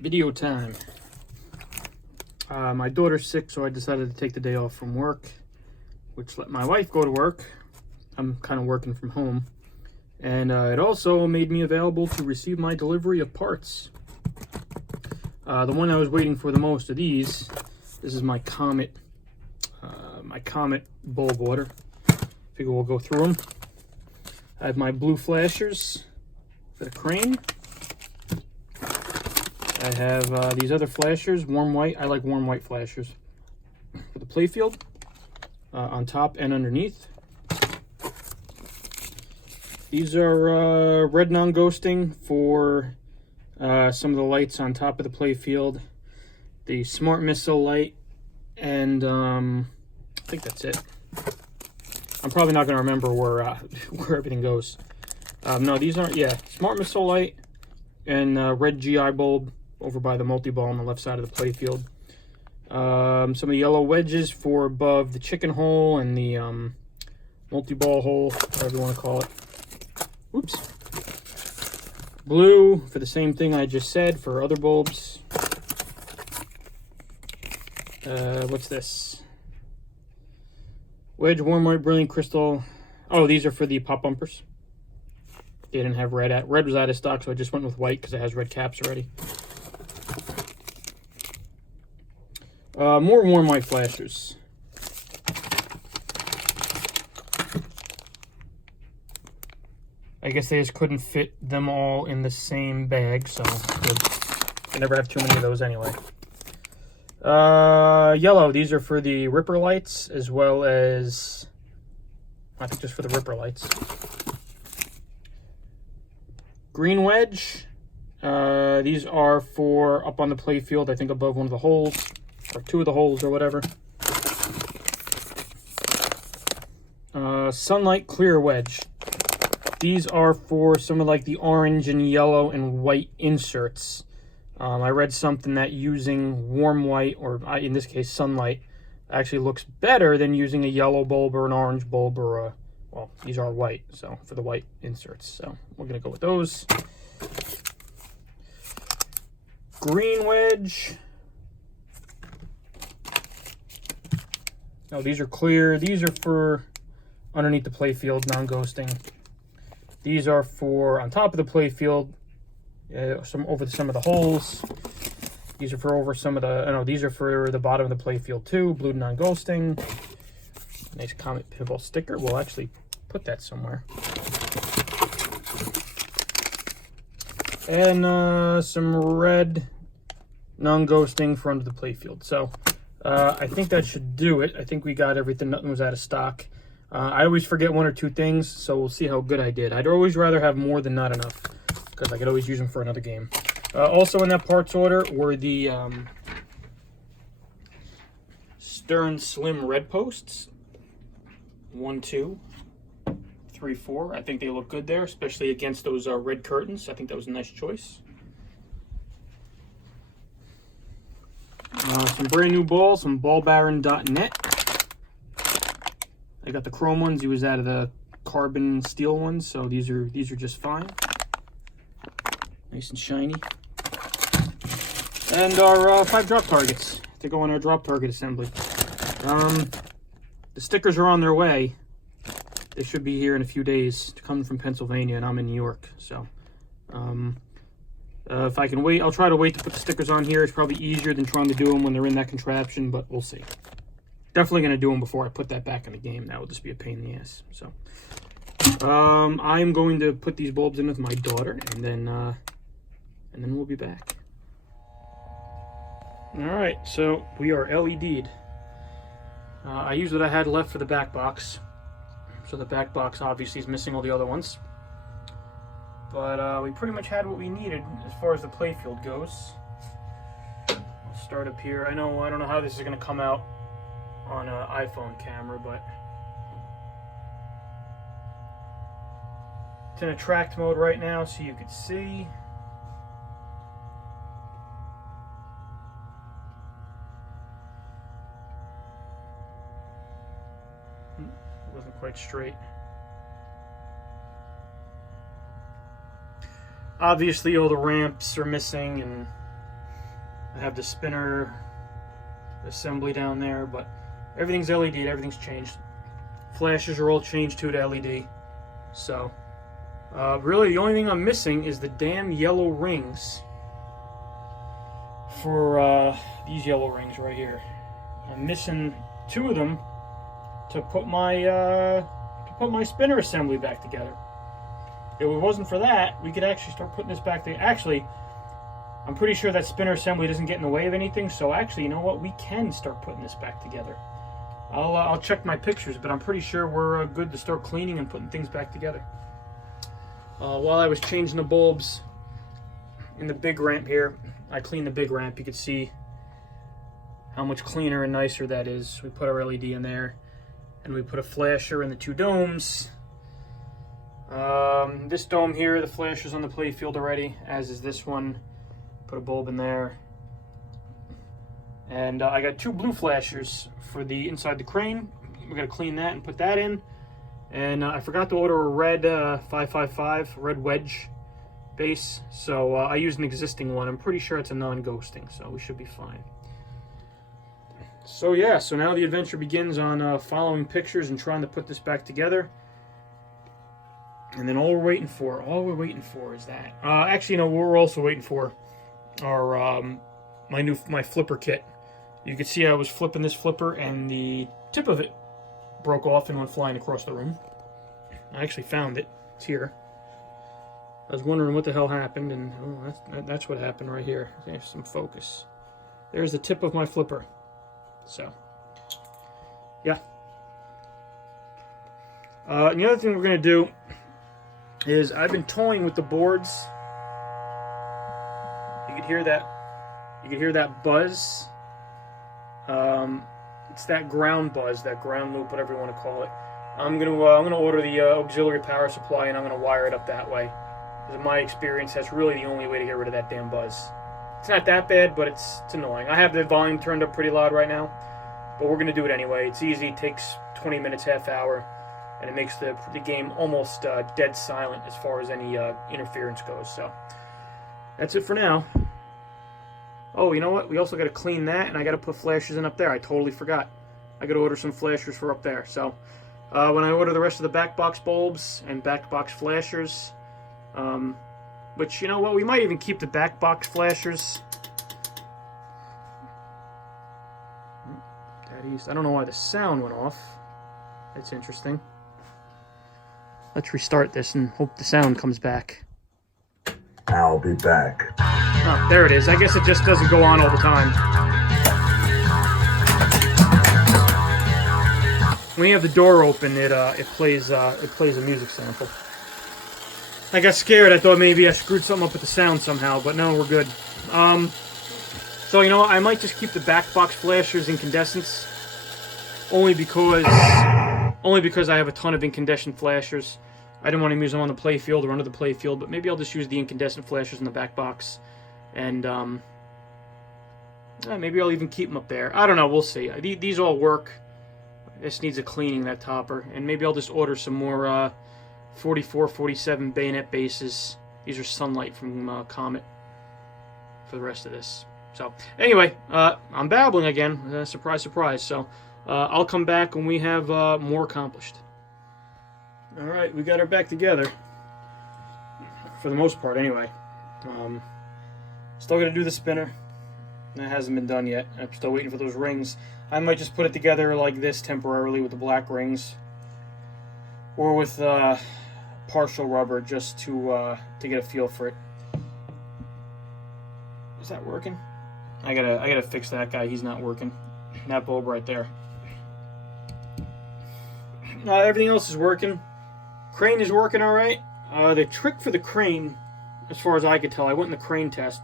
Video time. My daughter's sick, so I decided to take the day off from work, which let my wife go to work. I'm kind of working from home. And it also made me available to receive my delivery of parts. The one I was waiting for the most of these, this is my Comet bulb order. Figure we'll go through them. I have my blue flashers for the crane. I have these other flashers, warm white. I like warm white flashers for the Playfield on top and underneath. These are red non-ghosting for some of the lights on top of the Playfield. The smart missile light, and I think that's it. I'm probably not going to remember where everything goes. No, these aren't. Yeah, smart missile light and red GI bulb over by the multi-ball on the left side of the Playfield. Some of the yellow wedges for above the chicken hole and the multi-ball hole, whatever you want to call it. Oops. Blue for the same thing I just said for other bulbs. What's this? Wedge, warm white, brilliant crystal. Oh, these are for the pop bumpers. They didn't have red. Red was out of stock, so I just went with white because it has red caps already. More warm white flashers. I guess they just couldn't fit them all in the same bag, so good. I never have too many of those anyway. Yellow, these are for the Ripper lights, as well as, I think just for the Ripper lights. Green wedge, these are for up on the Playfield, I think above one of the holes, or two of the holes or whatever. Sunlight clear wedge. These are for some of like the orange and yellow and white inserts. I read something that using warm white, or in this case sunlight, actually looks better than using a yellow bulb or an orange bulb or a, well, these are white, so for the white inserts. So we're gonna go with those. Green wedge. No, these are clear. These are for underneath the Playfield, non-ghosting. These are for on top of the Playfield, some over some of the holes. These are for over some of the, no, these are for the bottom of the Playfield too. Blue non-ghosting. Nice Comet Pinball sticker. We'll actually put that somewhere. And some red non-ghosting for under the Playfield. So I think that should do it. I think we got everything. Nothing was out of stock. I always forget one or two things, so we'll see how good I did. I'd always rather have more than not enough, because I could always use them for another game. Also in that parts order were the Stern Slim red posts. 1, 2, 3, 4. I think they look good there, especially against those red curtains. I think that was a nice choice. Some brand new balls from ballbaron.net. I got the chrome ones. He was out of the carbon steel ones, so these are just fine. Nice and shiny. And our 5 drop targets to go on our drop target assembly. The stickers are on their way. They should be here in a few days. To come from Pennsylvania, and I'm in New York, so if I can wait, I'll try to wait to put the stickers on here. It's probably easier than trying to do them when they're in that contraption, but we'll see. Definitely going to do them before I put that back in the game. That will just be a pain in the ass. So, I'm going to put these bulbs in with my daughter, and then we'll be back. All right, so we are LED'd. I used what I had left for the back box. So the back box obviously is missing all the other ones. But we pretty much had what we needed as far as the Playfield goes. I'll start up here. I don't know how this is going to come out on an iPhone camera, but it's in attract mode right now, so you can see. It wasn't quite straight. Obviously all the ramps are missing, and I have the spinner assembly down there, but everything's LED, everything's changed. Flashes are all changed to LED. So, really the only thing I'm missing is the damn yellow rings for these yellow rings right here. I'm missing 2 of them to put my spinner assembly back together. If it wasn't for that, we could actually start putting this back together. Actually, I'm pretty sure that spinner assembly doesn't get in the way of anything, so actually, you know what? We can start putting this back together. I'll check my pictures, but I'm pretty sure we're good to start cleaning and putting things back together. While I was changing the bulbs in the big ramp here, I cleaned the big ramp. You could see how much cleaner and nicer that is. We put our LED in there, and we put a flasher in the 2 domes. This dome here, the flasher's on the Playfield already, as is this one. Put a bulb in there. And I got 2 blue flashers for the inside the crane. We're going to clean that and put that in. And I forgot to order a red 555, red wedge base. So I used an existing one. I'm pretty sure it's a non-ghosting, so we should be fine. So yeah, so now the adventure begins on following pictures and trying to put this back together. And then all we're waiting for is that. Actually, you know, what we're also waiting for are my flipper kit. You can see I was flipping this flipper and the tip of it broke off and went flying across the room. I actually found it. It's here. I was wondering what the hell happened, and that's what happened right here. There's some focus. There's the tip of my flipper. So, yeah. And the other thing we're going to do is I've been toying with the boards. You could hear that. You could hear that buzz. It's that ground buzz, that ground loop, whatever you want to call it. I'm gonna order the auxiliary power supply, and I'm gonna wire it up that way. Because in my experience, that's really the only way to get rid of that damn buzz. It's not that bad, but it's annoying. I have the volume turned up pretty loud right now, but we're gonna do it anyway. It's easy. It takes 20 minutes, half hour, and it makes the game almost dead silent as far as any interference goes. So that's it for now. Oh, you know what? We also got to clean that, and I got to put flashers in up there. I totally forgot. I got to order some flashers for up there. So when I order the rest of the back box bulbs and back box flashers, which, you know what? We might even keep the back box flashers. I don't know why the sound went off. That's interesting. Let's restart this and hope the sound comes back. I'll be back. Oh, there it is. I guess it just doesn't go on all the time. When you have the door open, it plays a music sample. I got scared. I thought maybe I screwed something up with the sound somehow, but no, we're good. So you know what? I might just keep the back box flashers incandescents, only because I have a ton of incandescent flashers. I didn't want to use them on the Playfield or under the Playfield, but maybe I'll just use the incandescent flashers in the back box. And maybe I'll even keep them up there. I don't know. We'll see. These all work. This needs a cleaning, that topper. And maybe I'll just order some more 44, 47 bayonet bases. These are Sunlight from Comet for the rest of this. So, anyway, I'm babbling again. Surprise, surprise. So, I'll come back when we have more accomplished. Alright, we got her back together. For the most part, anyway. Still got to do the spinner. That hasn't been done yet. I'm still waiting for those rings. I might just put it together like this temporarily with the black rings. Or with partial rubber, just to get a feel for it. Is that working? I gotta fix that guy. He's not working. That bulb right there. Everything else is working. Crane is working all right. The trick for the crane, as far as I could tell, I went in the crane test,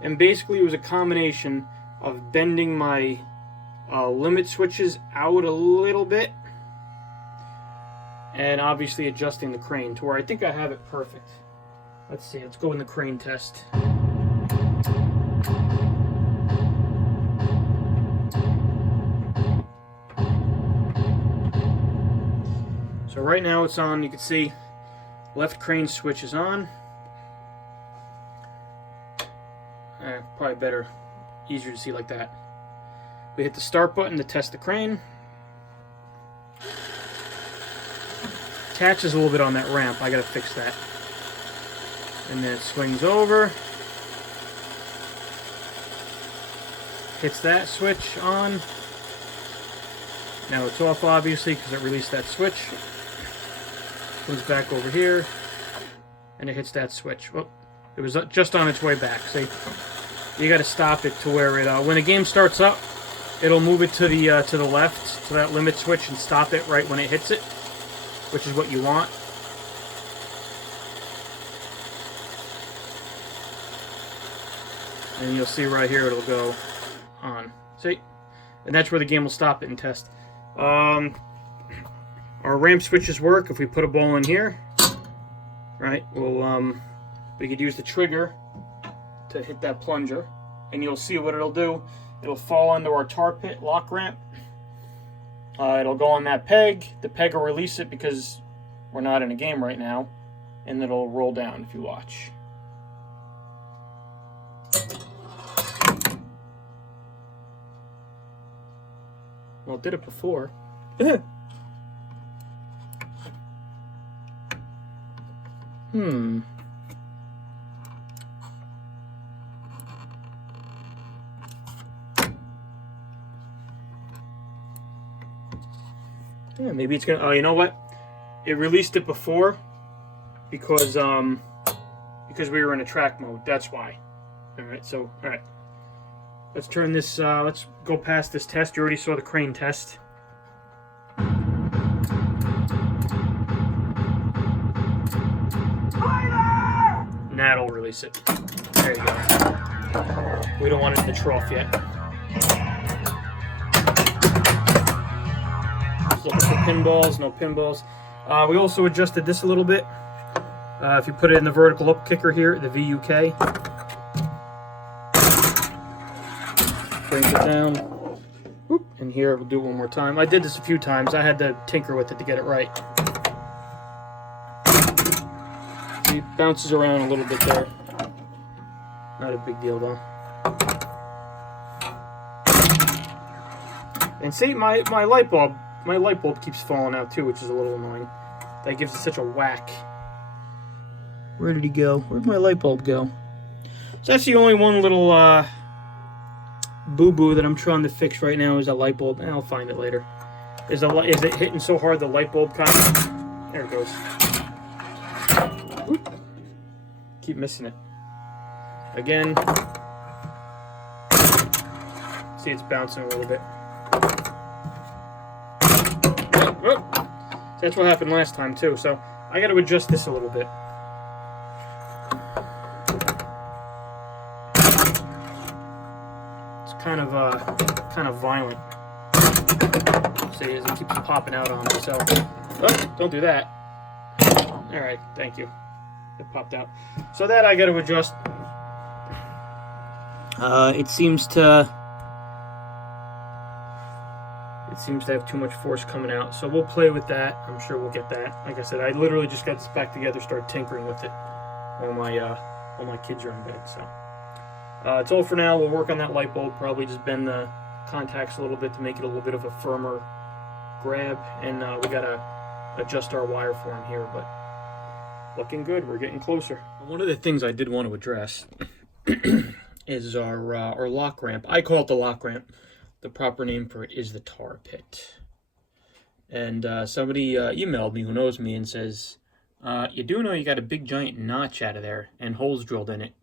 and basically it was a combination of bending my limit switches out a little bit, and obviously adjusting the crane to where I think I have it perfect. Let's see. Let's go in the crane test. So right now it's on. You can see left crane switch is on. Probably better easier to see like that. We hit the start button to test the crane. Catches a little bit on that ramp. I gotta fix that. And then it swings over. Hits that switch on. Now it's off, obviously, because it released that switch. Comes back over here, and it hits that switch. Oh, it was just on its way back. See, you got to stop it to where it. When the game starts up, it'll move it to the left to that limit switch and stop it right when it hits it, which is what you want. And you'll see right here it'll go on. See? And that's where the game will stop it and test. Our ramp switches work if we put a ball in here. Right? We could use the trigger to hit that plunger. And you'll see what it'll do. It'll fall under our tar pit lock ramp. It'll go on that peg. The peg will release it because we're not in a game right now. And it'll roll down if you watch. Well, it did it before. Yeah, maybe it's gonna. Oh, you know what? It released it before because we were in a track mode. That's why. All right. So, all right. Let's turn this. Let's go past this test. You already saw the crane test. And that'll release it. There you go. We don't want it in the trough yet. Just looking for pinballs. No pinballs. We also adjusted this a little bit. If you put it in the vertical up kicker here, the VUK. Brings it down. Whoop. And here, we'll do it one more time. I did this a few times. I had to tinker with it to get it right. It bounces around a little bit there. Not a big deal, though. And see, my light bulb keeps falling out, too, which is a little annoying. That gives it such a whack. Where did he go? Where'd my light bulb go? So that's the only one little, boo-boo that I'm trying to fix right now is a light bulb. I'll find it later. Is it hitting so hard the light bulb kind of... There it goes. Oop. Keep missing it. Again. See, it's bouncing a little bit. Oh. That's what happened last time too, so I got to adjust this a little bit. Kind of violent. See, as it keeps popping out on me. So, oh, don't do that. All right, thank you. It popped out. So that I got to adjust. It seems to have too much force coming out. So we'll play with that. I'm sure we'll get that. Like I said, I literally just got this back together, started tinkering with it while my kids are in bed. So. It's all for now. We'll work on that light bulb. Probably just bend the contacts a little bit to make it a little bit of a firmer grab. And we got to adjust our wire form here. But looking good. We're getting closer. One of the things I did want to address is our lock ramp. I call it the lock ramp. The proper name for it is the tar pit. And somebody emailed me who knows me and says, you do know you got a big giant notch out of there and holes drilled in it.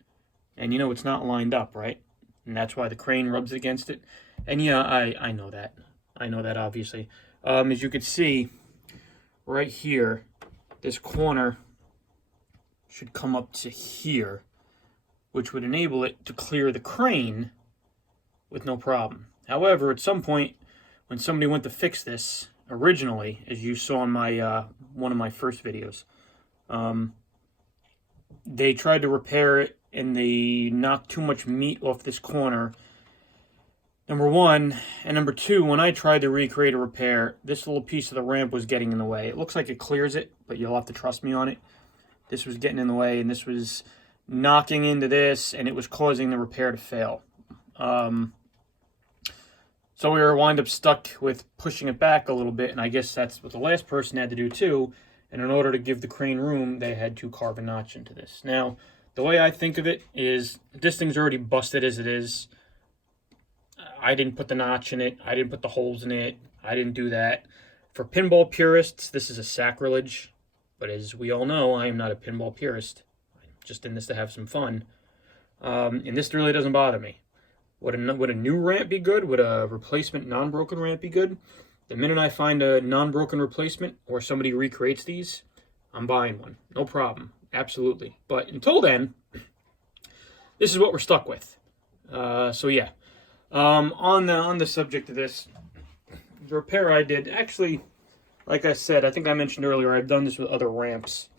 And you know it's not lined up, right? And that's why the crane rubs against it. And yeah, I know that. I know that, obviously. As you can see, right here, this corner should come up to here, which would enable it to clear the crane with no problem. However, at some point, when somebody went to fix this, originally, as you saw in my one of my first videos, they tried to repair it, and they knocked too much meat off this corner, number one. And number two, when I tried to recreate a repair, this little piece of the ramp was getting in the way. It looks like it clears it, but you'll have to trust me on it. This was getting in the way, and this was knocking into this, and it was causing the repair to fail. So we were wind up stuck with pushing it back a little bit, and I guess that's what the last person had to do too. And in order to give the crane room, they had to carve a notch into this. Now, the way I think of it is this thing's already busted as it is. I didn't put the notch in it. I didn't put the holes in it. I didn't do that. For pinball purists, this is a sacrilege. But as we all know, I am not a pinball purist. I'm just in this to have some fun. And this really doesn't bother me. Would a new ramp be good? Would a replacement non-broken ramp be good? The minute I find a non-broken replacement or somebody recreates these, I'm buying one. No problem. Absolutely. But until then, this is what we're stuck with. So yeah. On the subject of this, the repair I did, actually, like I said, I think I mentioned earlier, I've done this with other ramps.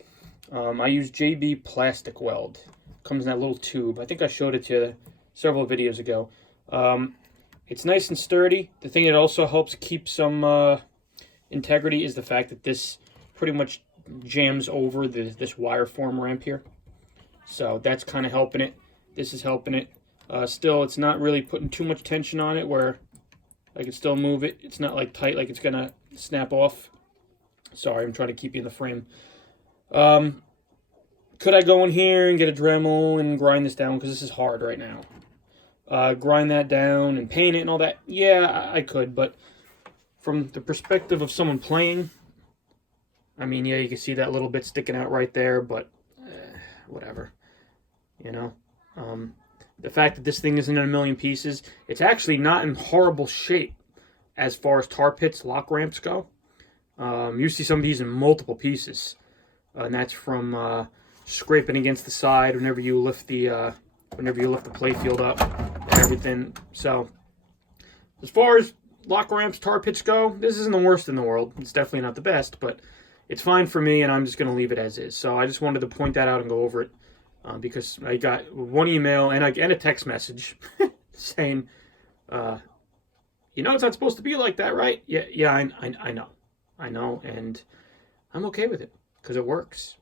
I use JB plastic weld. Comes in that little tube. I think I showed it to you several videos ago. It's nice and sturdy. The thing that also helps keep some integrity is the fact that this pretty much jams over this wire form ramp here. So that's kind of helping it. This is helping it. Still, it's not really putting too much tension on it where I can still move it. It's not like tight like it's going to snap off. Sorry, I'm trying to keep you in the frame. Could I go in here and get a Dremel and grind this down? Because this is hard right now. Grind that down and paint it and all that. Yeah, I could. But from the perspective of someone playing, I mean, yeah, you can see that little bit sticking out right there. But whatever. You know? The fact that this thing isn't in a million pieces, it's actually not in horrible shape as far as tar pits, lock ramps go. You see some of these in multiple pieces. And that's from scraping against the side whenever you lift the playfield up and everything. So as far as lock ramps, tar pits go, this isn't the worst in the world. It's definitely not the best, but it's fine for me, and I'm just going to leave it as is. So I just wanted to point that out and go over it because I got one email and a text message saying, you know, it's not supposed to be like that, right? Yeah, I know, and I'm okay with it because it works.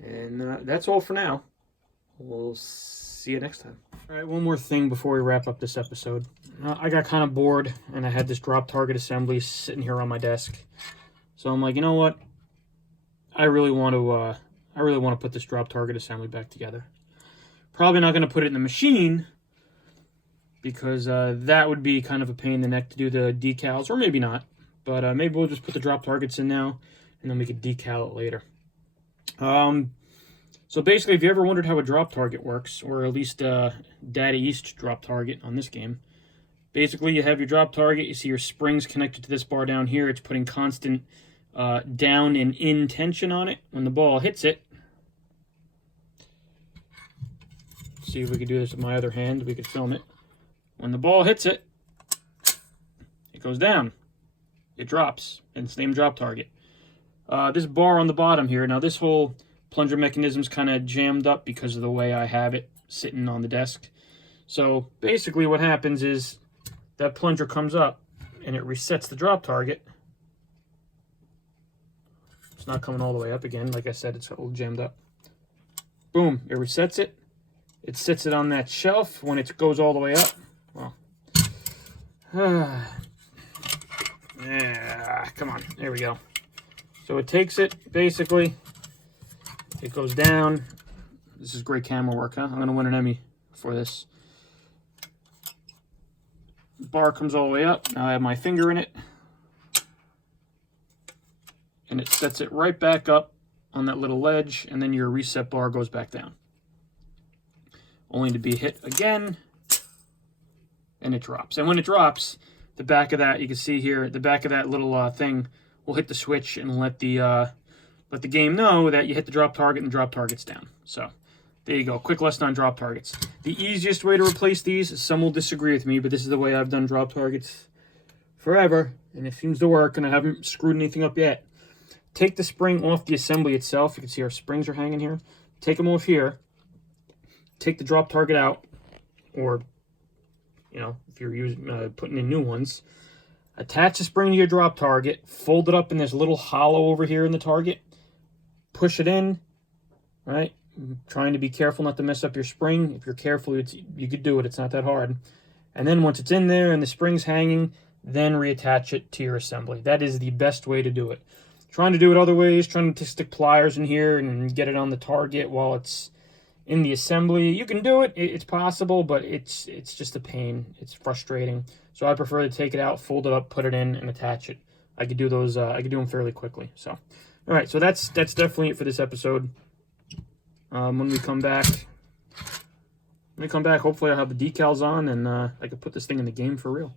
And that's all for now. We'll see you next time. All right, one more thing before we wrap up this episode. I got kind of bored, and I had this drop target assembly sitting here on my desk. So I'm like, you know what? I really want to put this drop target assembly back together. Probably not going to put it in the machine because that would be kind of a pain in the neck to do the decals, or maybe not. But maybe we'll just put the drop targets in now, and then we could decal it later. So basically, if you ever wondered how a drop target works, or at least Data East drop target on this game, basically you have your drop target, you see your springs connected to this bar down here, it's putting constant down and in tension on it. When the ball hits it, see if we could do this with my other hand, we could film it. When the ball hits it, it goes down, it drops, and it's named drop target. This bar on the bottom here, now this whole plunger mechanism's kind of jammed up because of the way I have it sitting on the desk. So basically what happens is that plunger comes up and it resets the drop target. It's not coming all the way up again. Like I said, it's a little jammed up. Boom, it resets it. It sits it on that shelf when it goes all the way up. Well, yeah, come on, there we go. So it takes it, basically, it goes down. This is great camera work, huh? I'm going to win an Emmy for this. Bar comes all the way up. Now I have my finger in it. And it sets it right back up on that little ledge, and then your reset bar goes back down. Only to be hit again, and it drops. And when it drops, the back of that, you can see here, the back of that little thing will hit the switch and let the game know that you hit the drop target and the drop target's down. So there you go. Quick lesson on drop targets. The easiest way to replace these, some will disagree with me, but this is the way I've done drop targets forever, and it seems to work, and I haven't screwed anything up yet. Take the spring off the assembly itself. You can see our springs are hanging here. Take them off here. Take the drop target out, or, you know, if you're using putting in new ones. Attach the spring to your drop target. Fold it up in this little hollow over here in the target. Push it in, right? trying to be careful not to mess up your spring. If you're careful, you could do it. It's not that hard. And then once it's in there and the spring's hanging, then reattach it to your assembly. That is the best way to do it. Trying to do it other ways, trying to stick pliers in here and get it on the target while it's in the assembly. You can do it. It's possible, but it's just a pain. It's frustrating. So I prefer to take it out, fold it up, put it in, and attach it. I could do those. I could do them fairly quickly. So, all right. So that's definitely it for this episode. When we come back, hopefully I'll have the decals on and I can put this thing in the game for real.